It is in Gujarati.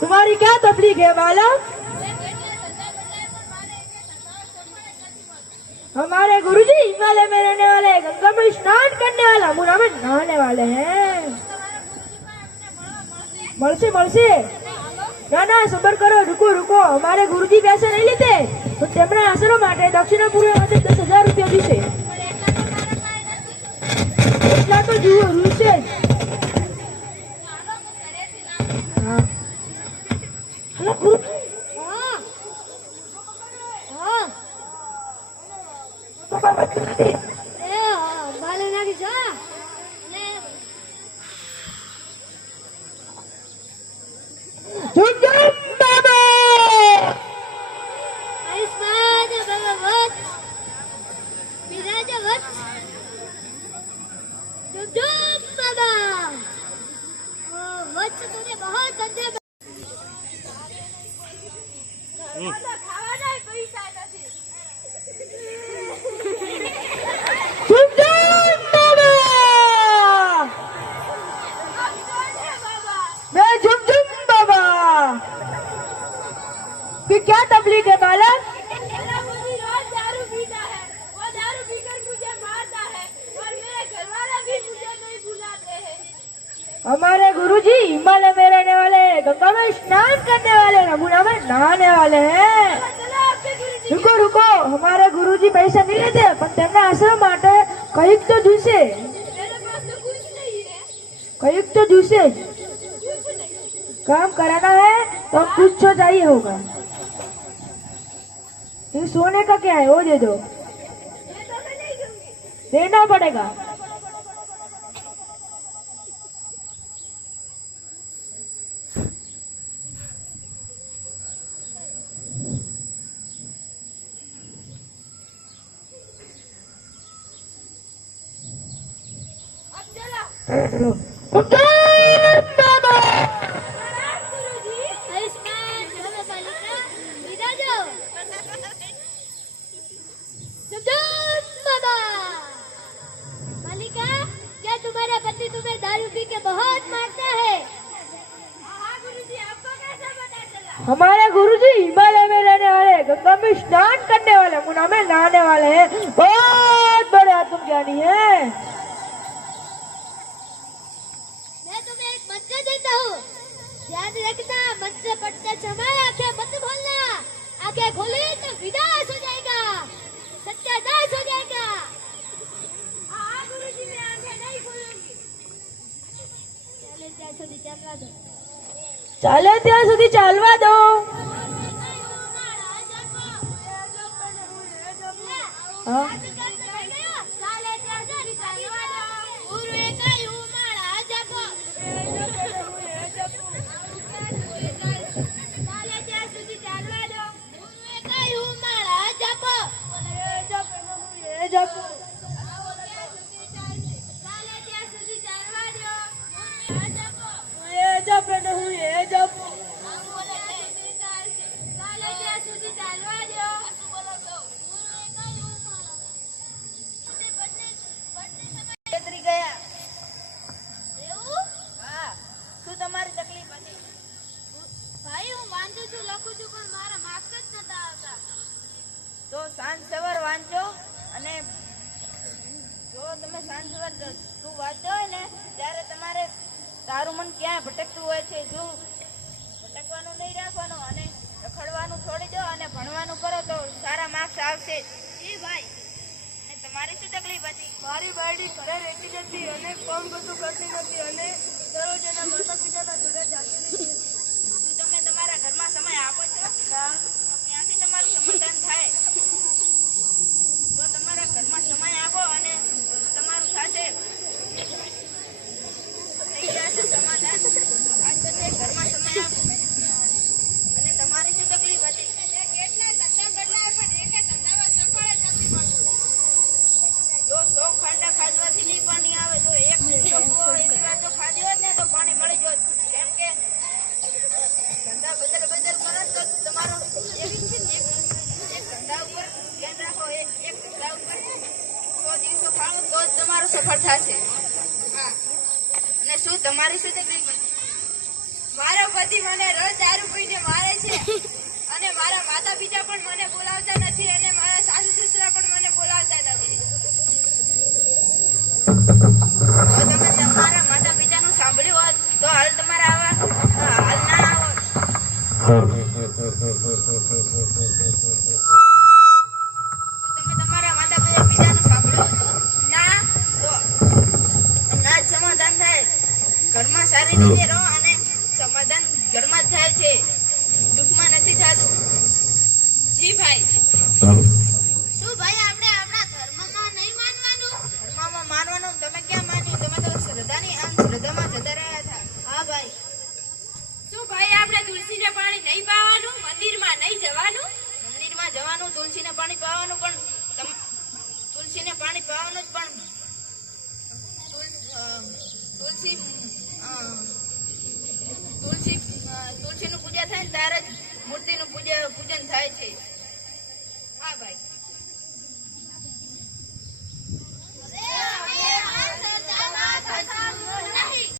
तुम्हारी क्या तकलीफ है बालक हमारे गुरुजी हिमालय में रहने वाले हैं, गंगा में स्नान करने वाला मुना में नहाने वाले हैं મળશે મળશે ના ના સબર કરો રૂકો રૂકો અમારે ગુરુજી પૈસા નહીં લેતે તો તેમના આશરો માટે દક્ષિણા પૂર્વ માટે દસ હજાર રૂપિયા દીશે એટલા તો જુઓ રૂસે જ એ હા, બાલે નાખી જા हमारे गुरु जी हिमालय में रहने वाले गंगा में स्नान करने वाले नमुना में नहाने वाले हैं। रुको रुको हमारे गुरु जी पैसा नहीं लेते पण आश्रम आटे कई तो जूसे कई तो जूसे काम कराना है तो कुछ तो चाहिए होगा। ये सोने का क्या है? वो दे दो। देना पड़ेगा। हमारे गुरुजी हिमालय में रहने वाले, गंगा में स्नान करने वाले, मुना में नहाने वाले हैं। बहुत बड़े आत्मज्ञानी हैं मैं तुम्हें एक मंत्र देता हूँ याद रखना मंत्र पढ़ते समय आंखें मत खोलना आंखें खोली तो विनाश हो जाएगा सत्यानाश हो जाएगा हाँ गुरुजी मैं आंखें नहीं खोलूंगी चले ત્યાં સુધી ચાલવા દો ચાલે ત્યાં સુધી ચાલવા દો હા જો તમે સાંજ તું વાંચો હોય ને ત્યારે તમારે તારું મન ક્યાં ભટકતું હોય છે જો ભટકવાનું નહીં રાખવાનું અને રખડવાનું છોડી દો અને ભણવાનું કરો તો સારા માર્ક્સ આવશે. જી ભાઈ અને તમારી શું તકલીફ હતી? મારી બાયડી ઘરે રહેતી નથી અને કોમ બધું કરતી નથી અને દરરોજ એના માતા પિતાના જોડે જાતી નથી. શું તમે તમારા ઘરમાં સમય આપો છો? ક્યાંથી તમારું સમાધાન થાય? જો તમારા ઘરમાં સમય આપો અને તમારું થશે થઈ જશે સમાધાન આજ તો તે ઘરમાં સમય આપો અને તમારી શું તકલીફ હતી કેટલા ધંધા બદલાય પણ એકે ધંધામાં સફળ જ નથી મળતું જો સો ખાંડા ખાધવાથી નહીં પાણી આવે તો એક સીધો કૂવો એક વાર જો ખાધી હોત ને તો પાણી મળી જોત કેમ કે ધંધા બદલ બદલ કરો તો તમારો એક એક એક ધંધા ઉપર ધ્યાન રાખો એક એક ધંધા ઉપર સો દિવસો ખાઓ તો તમારું સફળ થશે. અને શું, તમારી શું તકલીફ મારો પતિ મને રોજ દારૂ પીને મારે છે. અને મારા માતા પિતા પણ મને બોલાવતા નથી અને મારા સાસુ સસરા પણ મને બોલાવતા નથી. તમે તમારા માતા પિતાનું સાંભળ્યું હોત, તો હાલ તમારા આવા હાલ ના તમારા માતા પિતાનું રીતે રહો અને સમાધાન ઘરમાં જ થાય છે. દુઃખમાં નથી થતું. જી ભાઈ. શું ભાઈ આપણે આપણા ધર્મમાં નહીં માનવાનું? ધર્મમાં માનવાનું? તમે ક્યાં માન્યું તમે તો શ્રદ્ધાની આમ શ્રદ્ધામાં જતા રહ્યા હતા. હા ભાઈ. શું ભાઈ આપણે તુલસીને પાણી નહીં પાવાનું? મંદિરમાં નહીં જવાનું? મંદિરમાં જવાનું તુલસીને પાણી પાવાનું પણ તમ- તુલસીને પાણી પાવાનું જ પણ તુલસી તુલસી તુલસીનું પૂજા થાય ને ત્યારે જ મૂર્તિનું પૂજા પૂજન થાય છે. હા ભાઈ.